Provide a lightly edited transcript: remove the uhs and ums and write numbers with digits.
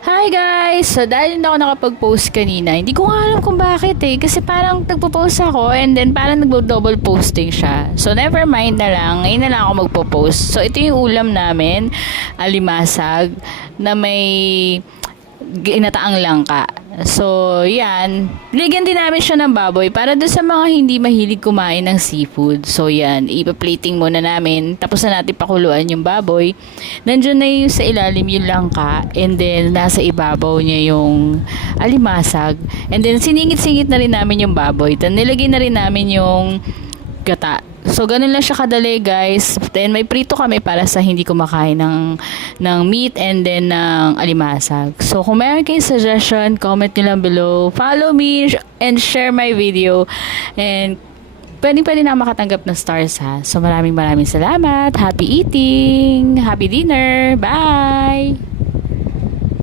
Hi guys! So dahil hindi ako nakapag-post kanina, hindi ko nga alam kung bakit eh. Kasi parang nagpo-post ako and then parang nagbo-double posting siya. So never mind na lang, ngayon na lang ako magpo-post. So ito yung ulam namin, alimasag, na may ginataang langka. So, yan. Ligyan din namin siya ng baboy para doon sa mga hindi mahilig kumain ng seafood. So, yan. Ipa-plating muna namin. Tapos na natin pakuluan yung baboy. Nandiyan na yung sa ilalim yung langka. And then, nasa ibabaw niya yung alimasag. And then, siningit-singit na rin namin yung baboy. Then, nilagay na rin namin yung gata. So, ganun lang siya kadali, guys. Then, may prito kami para sa hindi kumakain ng meat and then ng alimasag. So, kung meron kayong suggestion, comment nyo lang below. Follow me and share my video. And, pwede na makatanggap ng stars, ha. So, maraming salamat. Happy eating! Happy dinner! Bye!